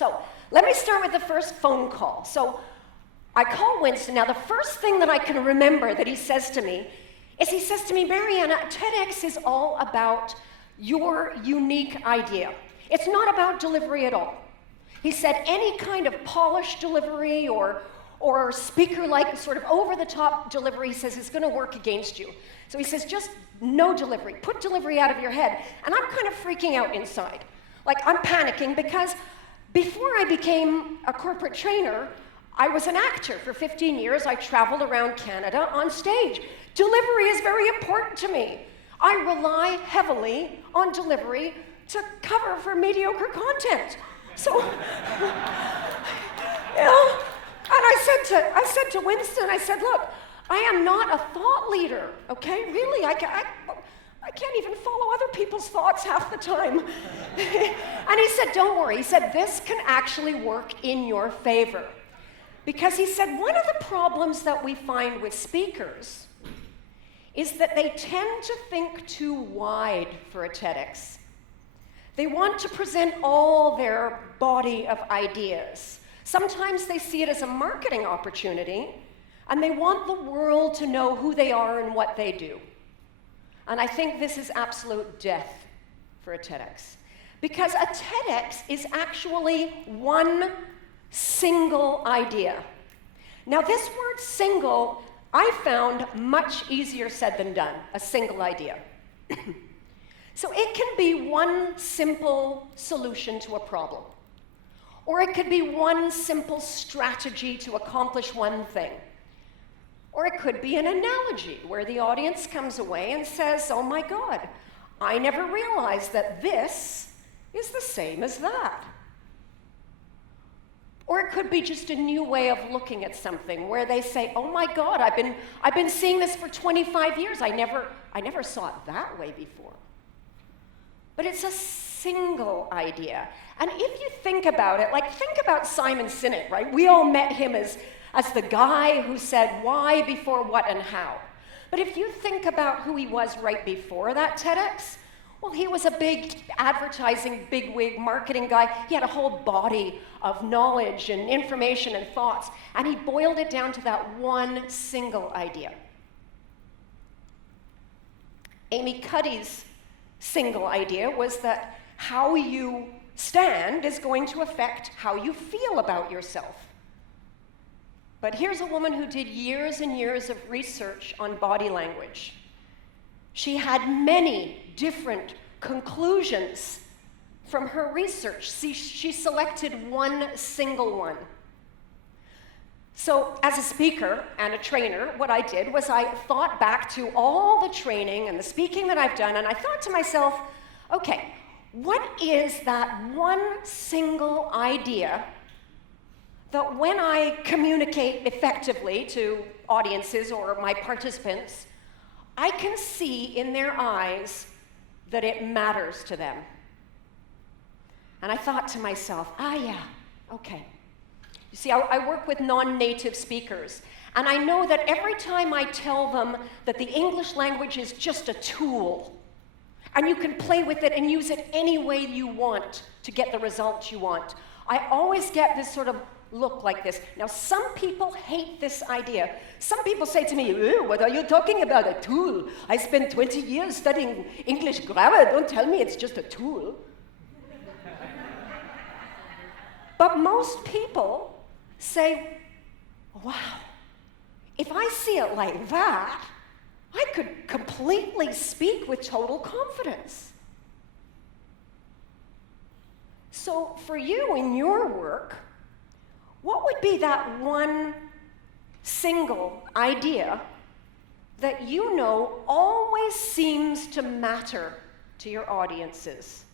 So let me start with the first phone call. So I call Winston. Now, the first thing that I can remember that he says to me is he says to me, Marianna, TEDx is all about your unique idea. It's not about delivery at all. He said any kind of polished delivery or speaker-like sort of over-the-top delivery, he says, is going to work against you. So he says, just no delivery. Put delivery out of your head. And I'm kind of freaking out inside. Like, I'm panicking because before I became a corporate trainer, I was an actor for 15 years. I traveled around Canada on stage. Delivery is very important to me. I rely heavily on delivery to cover for mediocre content. So, you know, and I said to Winston, I said, look, I am not a thought leader, okay? Really, I can't even follow other people's thoughts half the time. And he said, don't worry. He said, this can actually work in your favor. Because he said, one of the problems that we find with speakers is that they tend to think too wide for a TEDx. They want to present all their body of ideas. Sometimes they see it as a marketing opportunity, and they want the world to know who they are and what they do. And I think this is absolute death for a TEDx. Because a TEDx is actually one single idea. Now, this word single, I found much easier said than done, a single idea. So it can be one simple solution to a problem. Or it could be one simple strategy to accomplish one thing. Or it could be an analogy where the audience comes away and says, oh my God, I never realized that this is the same as that. Or it could be just a new way of looking at something where they say, oh my God, I've been seeing this for 25 years. I never saw it that way before. But it's a single idea. And if you think about it, like think about Simon Sinek, right? We all met him as the guy who said why before what and how. But if you think about who he was right before that TEDx, well, he was a big advertising, bigwig marketing guy. He had a whole body of knowledge and information and thoughts, and he boiled it down to that one single idea. Amy Cuddy's single idea was that how you stand is going to affect how you feel about yourself. But here's a woman who did years and years of research on body language. She had many different conclusions from her research. She selected one single one. So as a speaker and a trainer, what I did was I thought back to all the training and the speaking that I've done, and I thought to myself, okay, what is that one single idea that when I communicate effectively to audiences or my participants, I can see in their eyes that it matters to them? And I thought to myself, yeah, okay. You see, I work with non-native speakers, and I know that every time I tell them that the English language is just a tool, and you can play with it and use it any way you want to get the results you want, I always get this sort of look like this. Now, some people hate this idea. Some people say to me, what are you talking about, a tool? I spent 20 years studying English grammar. Don't tell me it's just a tool. But most people say, wow, if I see it like that, I could completely speak with total confidence. So for you in your work, what would be that one single idea that you know always seems to matter to your audiences?